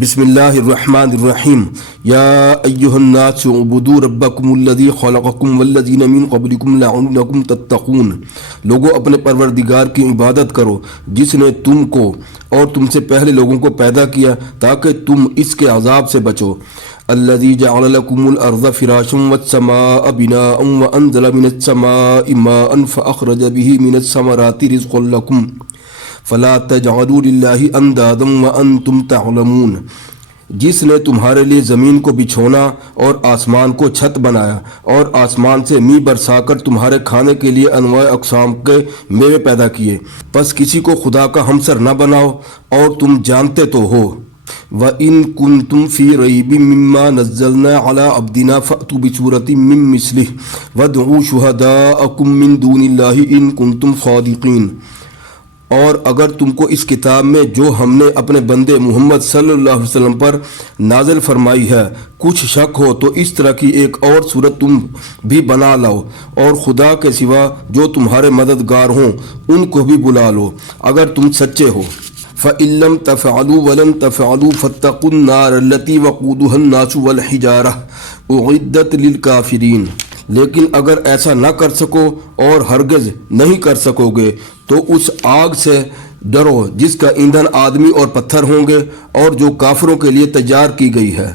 بسم اللہ الرحمن الرحیم یا ایہا الناس اعبدوا ربکم الذی خلقکم والذین من قبلکم لعلکم تتقون۔ لوگوں اپنے پروردگار کی عبادت کرو جس نے تم کو اور تم سے پہلے لوگوں کو پیدا کیا تاکہ تم اس کے عذاب سے بچو۔ الذی جعل لکم الارض فراشا والسماء بناء وانزل من السماء ماء فاخرج به من الثمرات رزقا لکم فلا تجعلوا للہ اندادا وانتم تعلمون۔ جس نے تمہارے لیے زمین کو بچھونا اور آسمان کو چھت بنایا اور آسمان سے می برسا کر تمہارے کھانے کے لیے انواع اقسام کے میوے پیدا کیے، پس کسی کو خدا کا ہمسر نہ بناؤ اور تم جانتے تو ہو۔ وَإِن كُنتُمْ فِي رَيْبٍ مِّمَّا نَزَّلْنَا عَلَىٰ عَبْدِنَا فَأْتُوا بِسُورَةٍ مِّن مِّثْلِهِ وَادْعُوا شُهَدَاءَكُم مِّن دُونِ اللَّهِ إِن كُنتُمْ صَادِقِينَ۔ اور اگر تم کو اس کتاب میں جو ہم نے اپنے بندے محمد صلی اللہ علیہ وسلم پر نازل فرمائی ہے کچھ شک ہو تو اس طرح کی ایک اور صورت تم بھی بنا لاؤ اور خدا کے سوا جو تمہارے مددگار ہوں ان کو بھی بلا لو اگر تم سچے ہو۔ فَإِن لَّمْ تَفْعَلُوا وَلَن تَفْعَلُوا فَاتَّقُوا النَّارَ الَّتِي وَقُودُهَا النَّاسُ وَالْحِجَارَةُ أُعِدَّتْ لِلْكَافِرِينَ۔ لیکن اگر ایسا نہ کر سکو اور ہرگز نہیں کر سکو گے تو اس آگ سے ڈرو جس کا ایندھن آدمی اور پتھر ہوں گے اور جو کافروں کے لیے تیار کی گئی ہے۔